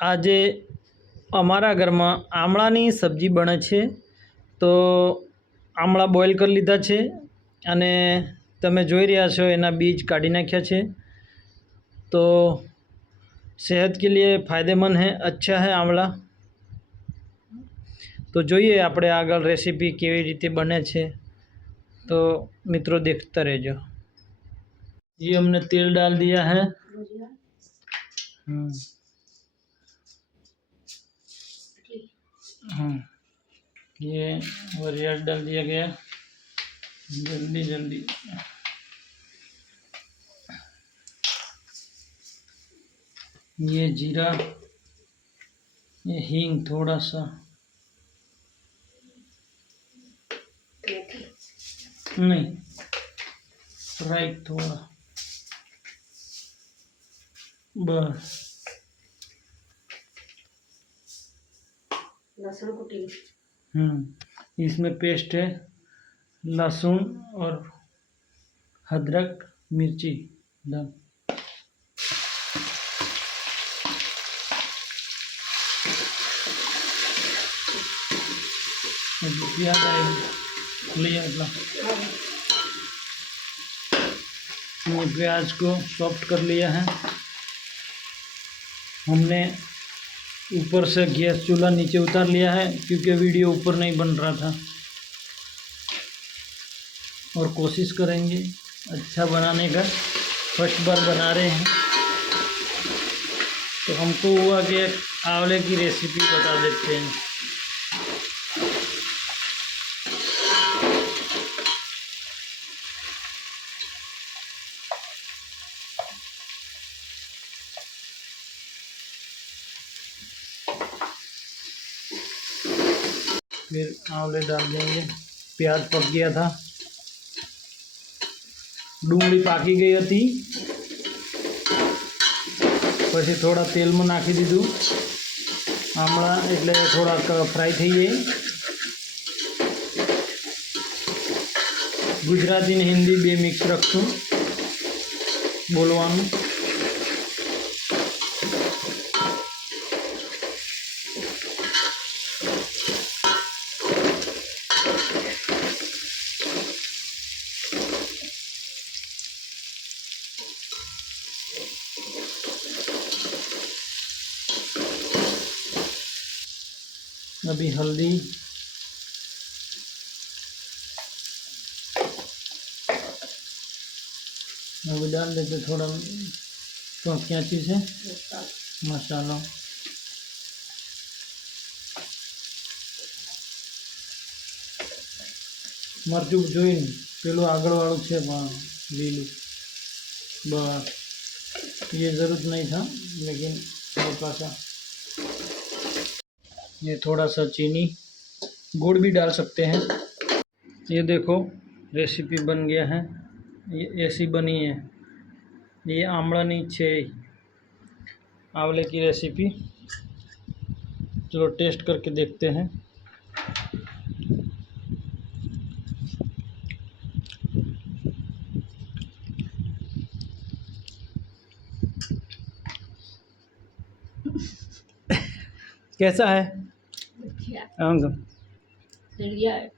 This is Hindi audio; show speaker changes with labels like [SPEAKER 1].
[SPEAKER 1] આજે અમારા ઘરમાં આમળાની સબ્જી બને છે તો આમળા બોઇલ કરી લીધા છે અને તમે જોઈ રહ્યા છો એના બીજ કાઢી નાખ્યા છે તો सेहत के लिए फ़ायदेमंद है अच्छा है आंवला तो જોઈએ આપણે આગળ રેસીપી કેવી રીતે બને છે तो मित्रों देखता रहो ये हमने तेल डाल दिया है। ये वरियाट डाल दिया गया। जल्दी जल्दी। ये जीरा, ये हींग थोड़ा सा। नहीं, राइट थोड़ा। बस।
[SPEAKER 2] लहसुन कुटी
[SPEAKER 1] हम्म इसमें पेस्ट है, लहसुन और अदरक, मिर्ची अभी प्याज लिया प्याज को सॉफ्ट कर लिया है। हमने ऊपर से गैस चूल्हा नीचे उतार लिया है, क्योंकि वीडियो ऊपर नहीं बन रहा था। और कोशिश करेंगे अच्छा बनाने का। फ़र्स्ट बार बना रहे हैं। तो हमको हुआ कि एक आंवले की रेसिपी बता देते हैं। फिर आंवले डाल देंगे प्याज पक गया था ડુંગળી પાકી ગઈ હતી પછી થોડા તેલમાં નાખી દીધું આમળા એટલે થોડાક ફ્રાય થઈ જાય ગુજરાતી ને હિન્દી બે મિક્સ રાખશું બોલવાનું अभी हल्दी अभी डाल देते थोड़ा तो क्या चीज़ है मसाला મરચું જોઈને પેલું આગળવાળું છે પણ લીલું બસ ये ज़रूरत नहीं था लेकिन हल्का सा ये थोड़ा सा चीनी, गुड़ भी डाल सकते हैं। ये देखो रेसिपी बन गया है। ये ऐसी बनी है। ये आमड़ा नीचे आंवले की रेसिपी चलो टेस्ट करके देखते हैं। कैसा है?
[SPEAKER 2] बढ़िया है।